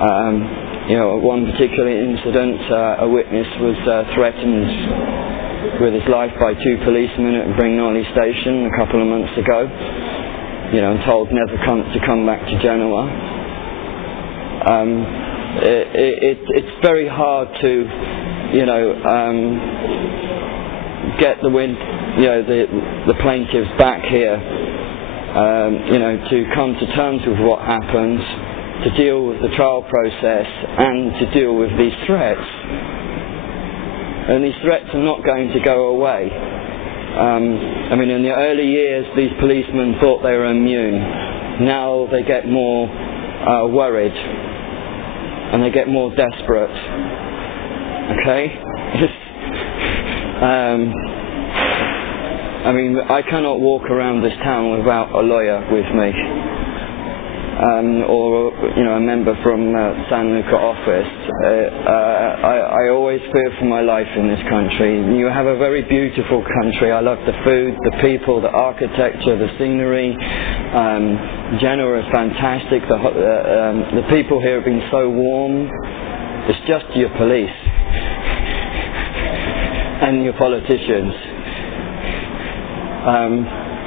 One particular incident, a witness was threatened with his life by 2 policemen at Brignoli station a couple of months ago, and told never to come back to Genoa. It's very hard to, get the plaintiffs back here, to come to terms with what happened, to deal with the trial process, and to deal with these threats. And these threats are not going to go away. In the early years, these policemen thought they were immune. Now they get more worried, and they get more desperate. Okay? I cannot walk around this town without a lawyer with me, or a member from San Luca office. I always fear for my life in this country. You have a very beautiful country. I love the food, the people, the architecture, the scenery. Genoa is fantastic. The people here have been so warm. It's just your police and your politicians.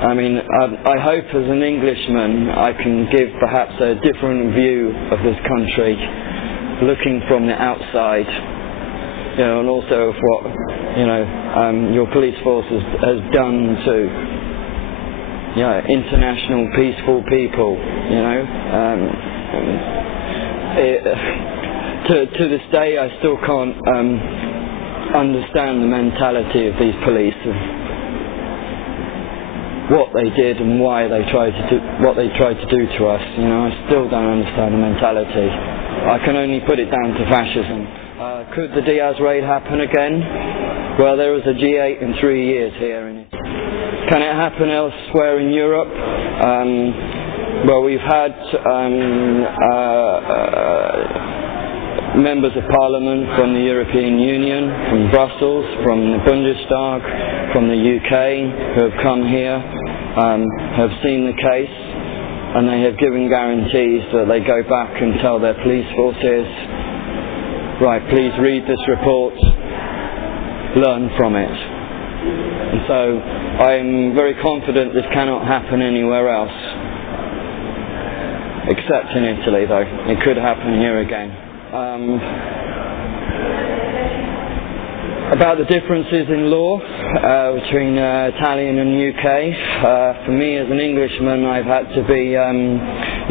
I hope as an Englishman I can give perhaps a different view of this country, looking from the outside, and also of what your police force has done to international peaceful people. To this day I still can't understand the mentality of these police, of what they did and why they tried to do what they tried to do to us. I still don't understand the mentality. I can only put it down to fascism. Could the Diaz raid happen again? Well, there was a G8 in 3 years here. Can it happen elsewhere in Europe? We've had members of Parliament from the European Union, from Brussels, from the Bundestag, from the UK, who have come here, have seen the case, and they have given guarantees that they go back and tell their police forces, right, please read this report, learn from it. And so I am very confident this cannot happen anywhere else, except in Italy though. It could happen here again. About the differences in law between Italian and UK. For me as an Englishman, I've had to be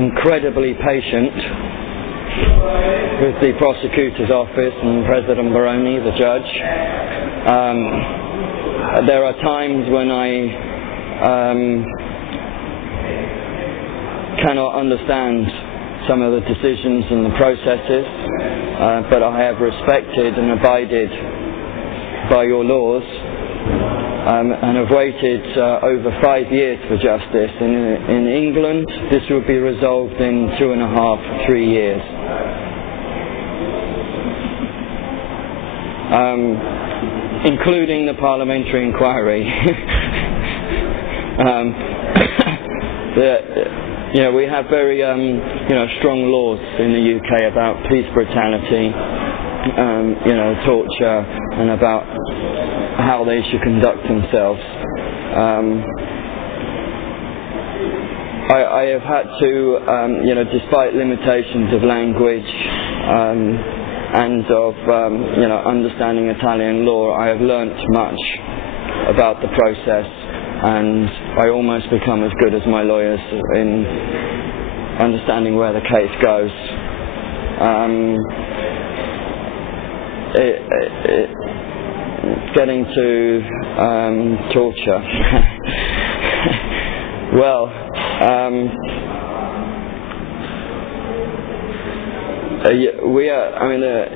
incredibly patient with the prosecutor's office and President Baroni, the judge. There are times when I cannot understand some of the decisions and the processes, but I have respected and abided by your laws, and have waited over 5 years for justice. In England, this will be resolved in 2.5, 3 years. Including the parliamentary inquiry. We have very strong laws in the UK about police brutality, torture, and about how they should conduct themselves. I have had to, despite limitations of language and of understanding Italian law, I have learnt much about the process, and I almost become as good as my lawyers in understanding where the case goes. Getting to torture. Well,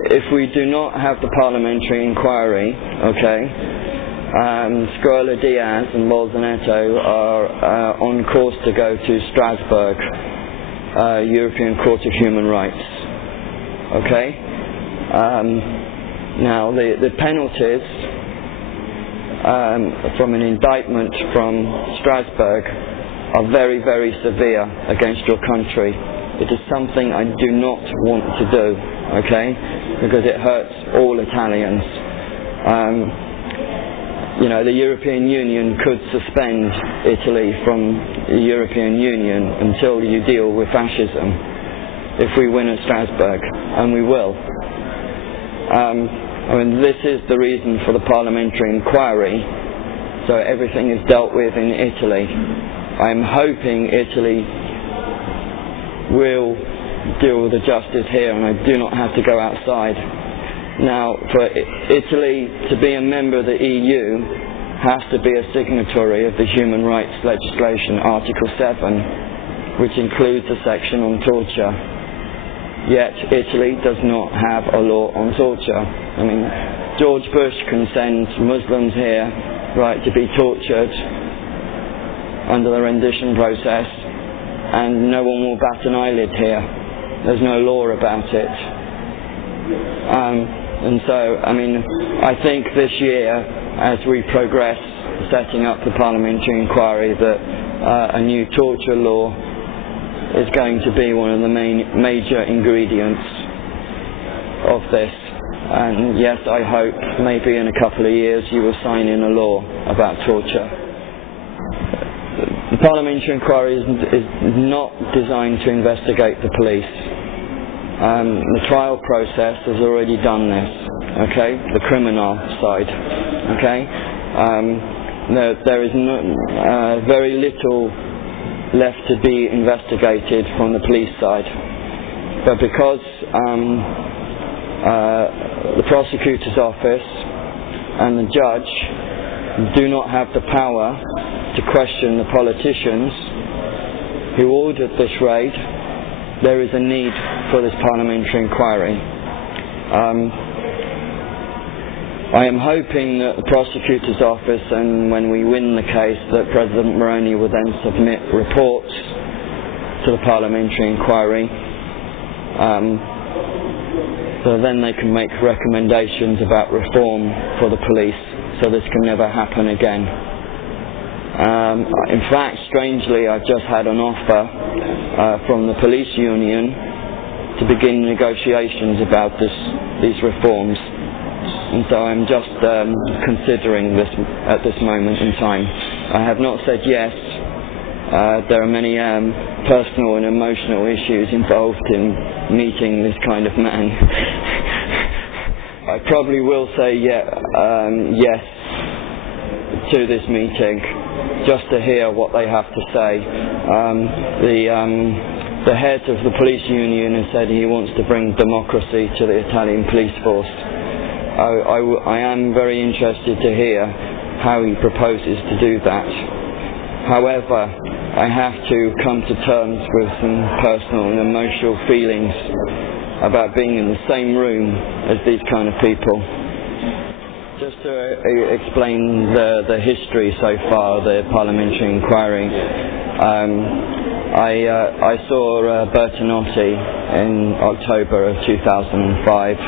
if we do not have the parliamentary inquiry, Covell Diaz and Bolsonaro are on course to go to Strasbourg, European Court of Human Rights. Now the penalties from an indictment from Strasbourg are very, very severe against your country. It is something I do not want to do, okay? Because it hurts all Italians. The European Union could suspend Italy from the European Union until you deal with fascism, if we win at Strasbourg, and we will. This is the reason for the parliamentary inquiry, so everything is dealt with in Italy. I'm hoping Italy will deal with the justice here, and I do not have to go outside. Now, for Italy to be a member of the EU, has to be a signatory of the human rights legislation, Article 7, which includes a section on torture. Yet Italy does not have a law on torture. George Bush can send Muslims here, to be tortured under the rendition process, and no one will bat an eyelid here. There's no law about it. I think this year, as we progress setting up the parliamentary inquiry, that a new torture law is going to be one of the major ingredients of this. And yes, I hope maybe in a couple of years you will sign in a law about torture. The parliamentary inquiry is not designed to investigate the police. The trial process has already done this, okay? The criminal side, okay? There is very little left to be investigated from the police side. But because the prosecutor's office and the judge do not have the power to question the politicians who ordered this raid, there is a need for this parliamentary inquiry. I am hoping that the prosecutor's office, and when we win the case, that President Moroni will then submit reports to the parliamentary inquiry, so then they can make recommendations about reform for the police, so this can never happen again. In fact, strangely, I've just had an offer from the police union to begin negotiations about these reforms, and so I'm just considering this at this moment in time. I have not said yes. There are many personal and emotional issues involved in meeting this kind of man. I probably will say yes to this meeting, just to hear what they have to say. The head of the police union has said he wants to bring democracy to the Italian police force. I am very interested to hear how he proposes to do that. However, I have to come to terms with some personal and emotional feelings about being in the same room as these kind of people. Just to explain the history so far, the parliamentary inquiry, I saw Bertinotti in October of 2005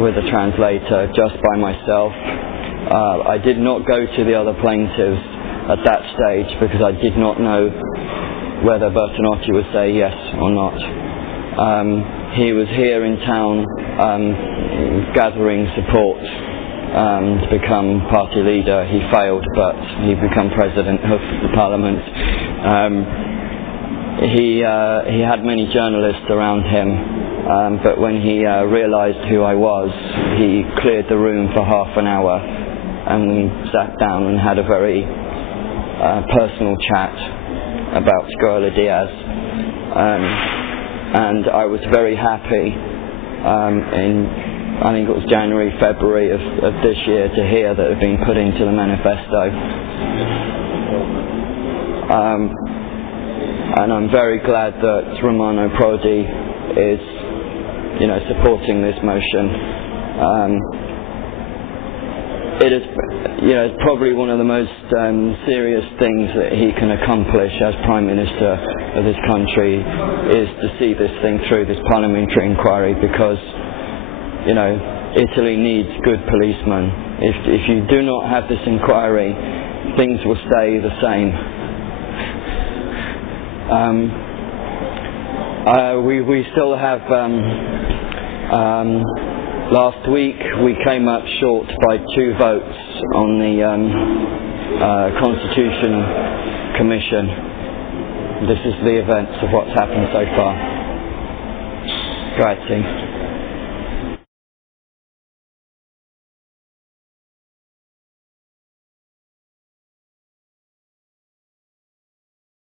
with a translator, just by myself. I did not go to the other plaintiffs at that stage because I did not know whether Bertinotti would say yes or not. He was here in town gathering support to become party leader. He failed, but he became president of the parliament. He had many journalists around him, but when he realised who I was, he cleared the room for half an hour, and we sat down and had a very personal chat about Covell Diaz, and I was very happy I think it was January, February of this year, to hear that it had been put into the manifesto. And I'm very glad that Romano Prodi is, supporting this motion. It is, it's probably one of the most serious things that he can accomplish as Prime Minister of this country, is to see this thing through, this parliamentary inquiry, because Italy needs good policemen. If you do not have this inquiry, things will stay the same. We still have, last week we came up short by 2 votes on the Constitution Commission. This is the events of what's happened so far. Grazie.